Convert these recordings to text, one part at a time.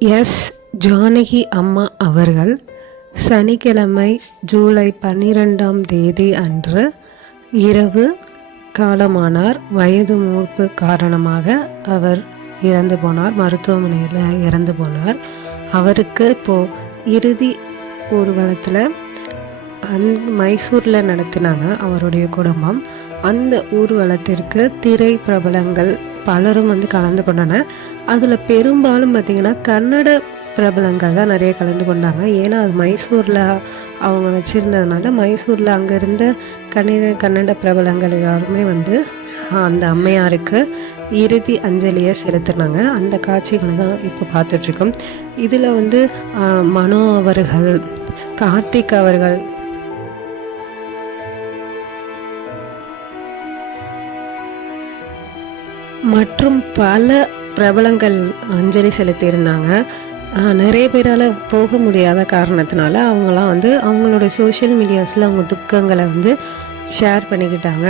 S. Janaki அம்மா அவர்கள் சனிக்கிழமை ஜூலை 12ஆம் தேதி அன்று இரவு காலமானார். வயது மூப்பு காரணமாக அவர் இறந்து போனார். மருத்துவமனையில் இறந்து போனார். அவருக்கு இப்போது இறுதி ஊர்வலத்தில் மைசூரில் நடத்தினாங்க அவருடைய குடும்பம். அந்த ஊர்வலத்திற்கு திரை பிரபலங்கள் பலரும் கலந்து கொண்டனர். அதில் பெரும்பாலும் பார்த்திங்கன்னா கன்னட பிரபலங்கள் தான் நிறைய கலந்து கொண்டாங்க. ஏன்னா அது மைசூரில் அவங்க வச்சுருந்ததுனால மைசூரில் அங்கே இருந்த கன்னட பிரபலங்கள் எல்லாருமே அந்த அம்மையாருக்கு இறுதி அஞ்சலியை செலுத்தினாங்க. அந்த காட்சிகளை தான் இப்போ பார்த்துட்ருக்கோம். இதில் மனோ அவர்கள், கார்த்திக் அவர்கள், மற்றும் பல பிரபலங்கள் அஞ்சலி செலுத்தியிருந்தாங்க. நிறைய பேரால் போக முடியாத காரணத்தினால அவங்களாம் அவங்களோட சோஷியல் மீடியாஸில் அவங்க துக்கங்களை ஷேர் பண்ணிக்கிட்டாங்க.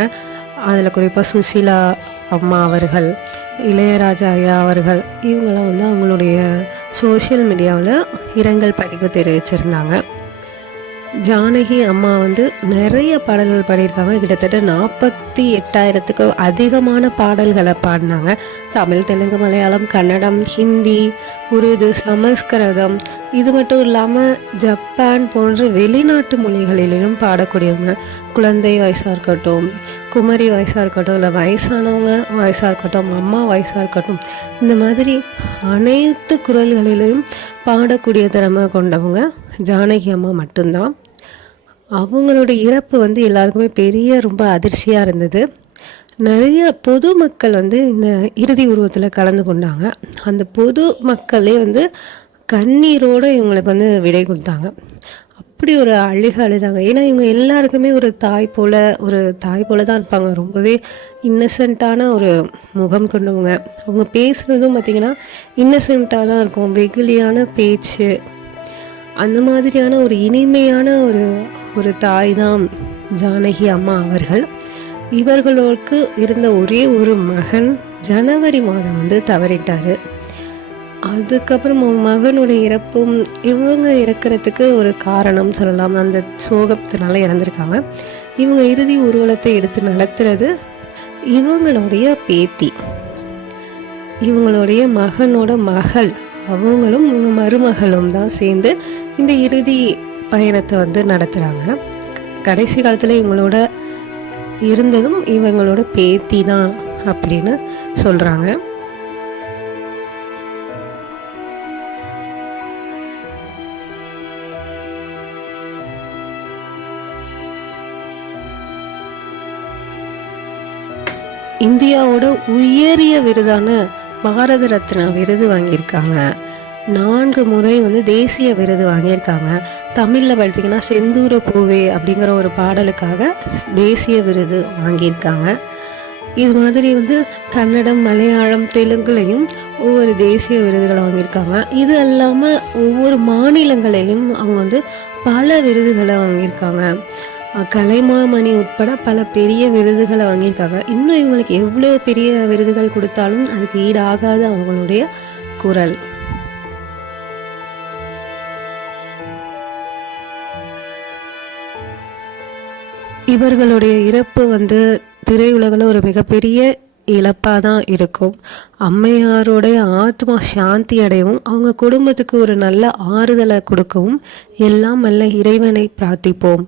அதில் குறிப்பாக சுசீலா அம்மா அவர்கள், இளையராஜா ஐயா அவர்கள் இவங்களாம் அவங்களுடைய சோஷியல் மீடியாவில் இரங்கல் பதிவு தெரிவிச்சிருந்தாங்க. ஜானகி அம்மா நிறைய பாடல்கள் பாடியிருக்காங்க. கிட்டத்தட்ட 48,000க்கு அதிகமான பாடல்களை பாடினாங்க. தமிழ், தெலுங்கு, மலையாளம், கன்னடம், ஹிந்தி, உருது, சமஸ்கிருதம், இது மட்டும் இல்லாமல் ஜப்பான் போன்ற வெளிநாட்டு மொழிகளிலும் பாடக்கூடியவங்க. குழந்தை வயசாக இருக்கட்டும், குமரி வயசாக இருக்கட்டும், இல்லை வயசானவங்க வயசாக இருக்கட்டும், அம்மா வயசாக இருக்கட்டும், இந்த மாதிரி அனைத்து குரல்களிலும் பாடக்கூடிய திறமை கொண்டவங்க ஜானகி அம்மா மட்டும்தான். அவங்களோட இறப்பு எல்லாருக்குமே பெரிய ரொம்ப அதிர்ச்சியாக இருந்தது. நிறைய பொதுமக்கள் இந்த இறுதி உருவத்தில் கலந்து கொண்டாங்க. அந்த பொது மக்களே கண்ணீரோடு இவங்களுக்கு விடை கொடுத்தாங்க. அப்படி ஒரு அழுதாங்க. ஏன்னா இவங்க எல்லாருக்குமே ஒரு தாய் போல தான் இருப்பாங்க. ரொம்பவே இன்னசென்ட்டான ஒரு முகம் கொண்டவங்க. அவங்க பேசுகிறதும் பார்த்திங்கன்னா இன்னசென்ட்டாக தான் இருக்கும். வெகுளியான பேச்சு, அந்த மாதிரியான ஒரு இனிமையான ஒரு தாய் தான் ஜானகி அம்மா அவர்கள். இவர்களுக்கு இருந்த ஒரே ஒரு மகன் ஜனவரி மாதம் தவறிட்டார். அதுக்கப்புறம் மகனுடைய இறப்பும் இவங்க இறக்கிறதுக்கு ஒரு காரணம் சொல்லலாம். அந்த சோகத்தினால இறந்துருக்காங்க. இவங்க இறுதி ஊர்வலத்தை எடுத்து நடத்துறது இவங்களுடைய பேத்தி, இவங்களுடைய மகனோட மகள், அவங்களும் இவங்க மருமகளும் தான் சேர்ந்து இந்த இறுதி பயணத்தை நடத்துகிறாங்க. கடைசி காலத்தில் இவங்களோட இருந்ததும் இவங்களோட பேத்தி தான் அப்படின்னு சொல்கிறாங்க. இந்தியாவோட உயரிய விருதான பாரத ரத்னா விருது வாங்கியிருக்காங்க. 4 முறை தேசிய விருது வாங்கியிருக்காங்க. தமிழில் பார்த்திங்கன்னா செந்தூர பூவே அப்படிங்கிற ஒரு பாடலுக்காக தேசிய விருது வாங்கியிருக்காங்க. இது மாதிரி கன்னடம், மலையாளம், தெலுங்குலையும் ஒவ்வொரு தேசிய விருதுகளை வாங்கியிருக்காங்க. இது இல்லாமல் ஒவ்வொரு மாநிலங்களிலும் அவங்க பல விருதுகளை வாங்கியிருக்காங்க. கலைமாமணி உட்பட பல பெரிய விருதுகளை வாங்கியிருக்காங்க. இன்னும் இவங்களுக்கு எவ்வளோ பெரிய விருதுகள் கொடுத்தாலும் அதுக்கு ஈடாகாத அவங்களுடைய குரல். இவர்களுடைய இறப்பு திரையுலகில் ஒரு மிகப்பெரிய இழப்பாக தான் இருக்கும். அம்மையாருடைய ஆத்மா சாந்தி அடையவும் அவங்க குடும்பத்துக்கு ஒரு நல்ல ஆறுதலை கொடுக்கவும் எல்லாம் வல்ல இறைவனை பிரார்த்திப்போம்.